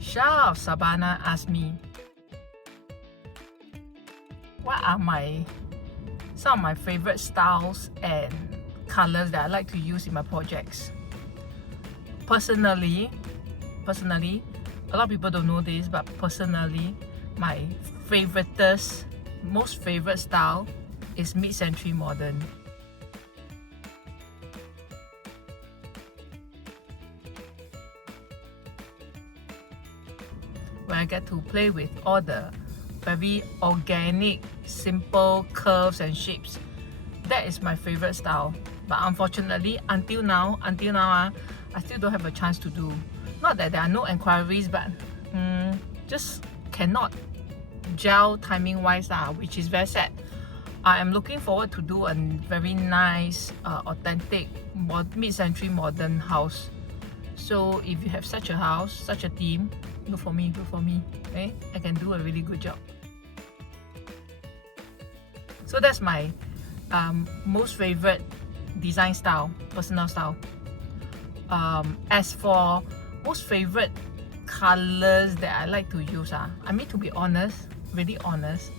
Shah of Sabana asked me, what are some of my favorite styles and colors that I like to use in my projects. Personally, a lot of people don't know this, but personally, my most favorite style is mid-century modern. Where I get to play with all the very organic, simple curves and shapes. That is my favorite style. But unfortunately, until now, I still don't have a chance to do. Not that there are no inquiries, but just cannot gel timing wise, which is very sad. I am looking forward to do a very nice, authentic, mid-century modern house. So if you have such a house, such a theme, good for me. Okay? I can do a really good job. So that's my most favorite design style, personal style. As for most favorite colors that I like to use, I mean, to be honest, really honest,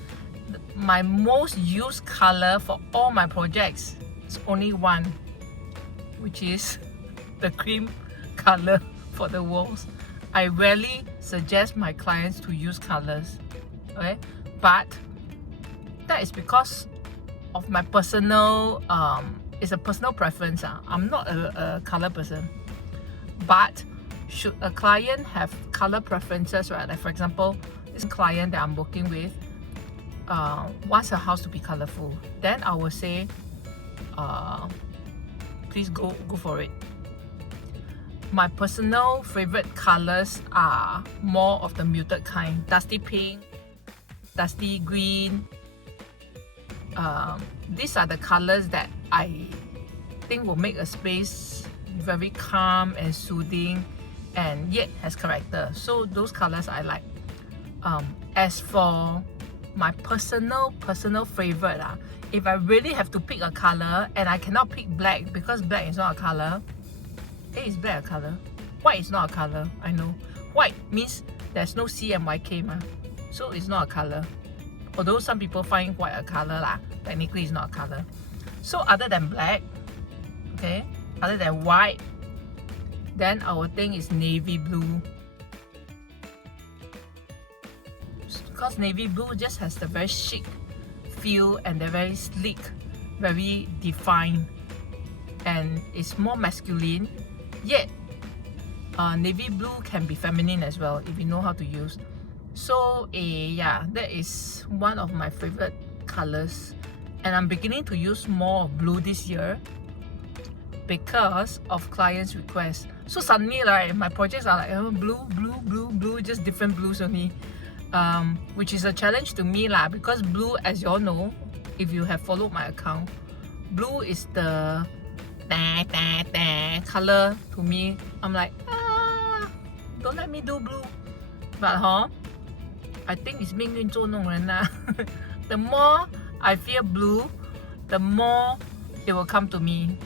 my most used color for all my projects is only one, which is the cream color for the walls. I rarely suggest my clients to use colors, okay? But that is because of my personal, it's a personal preference. I'm not a color person. But should a client have color preferences, right? Like for example, this client that I'm working with wants her house to be colorful, then I will say, please go for it. My personal favorite colors are more of the muted kind, dusty pink, dusty green. These are the colors that I think will make a space very calm and soothing, and yet has character. So those colors I like. As for my personal favorite, if I really have to pick a color and I cannot pick black because black is not a color. Is black a color? White is not a color, I know. White means there's no CMYK, so it's not a color. Although some people find white a color, technically it's not a color. So other than black, okay, other than white, then our thing is navy blue. Because navy blue just has the very chic feel and they're very sleek, very defined, and it's more masculine. Yet navy blue can be feminine as well if you know how to use. So yeah, that is one of my favorite colors, and I'm beginning to use more of blue this year because of clients' requests. So suddenly, like, my projects are like blue, just different blues only, which is a challenge to me because blue, as you all know, if you have followed my account, blue is the color to me. I'm like, don't let me do blue. But I think it's 命运捉弄人啦. The more I fear blue, the more it will come to me.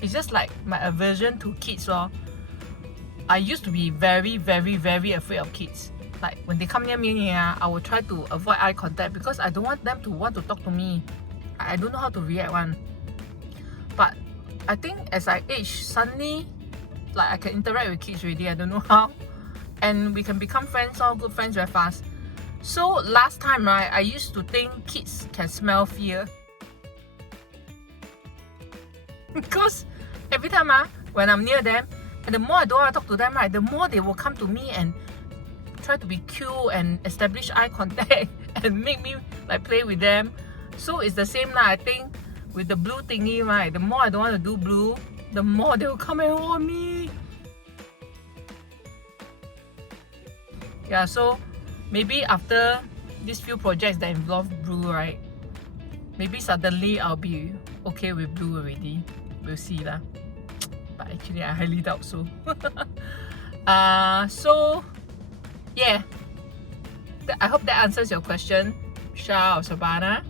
It's just like my aversion to kids. I used to be very afraid of kids. Like when they come near me, I will try to avoid eye contact because I don't want them to want to talk to me. I don't know how to react one. But I think as I age, suddenly, like, I can interact with kids already. I don't know how, and we can become friends, all good friends, very fast. So last time, right, I used to think kids can smell fear because every time when I'm near them, and the more I don't want to talk to them, right, the more they will come to me and try to be cute and establish eye contact and make me like play with them. So it's the same I think with the blue thingy, right? The more I don't want to do blue, the more they will come and hold me. Yeah, so maybe after these few projects that involve blue, right, maybe suddenly I'll be okay with blue already. We'll see lah. But actually I highly doubt so. So yeah, I hope that answers your question, Shah or Savannah.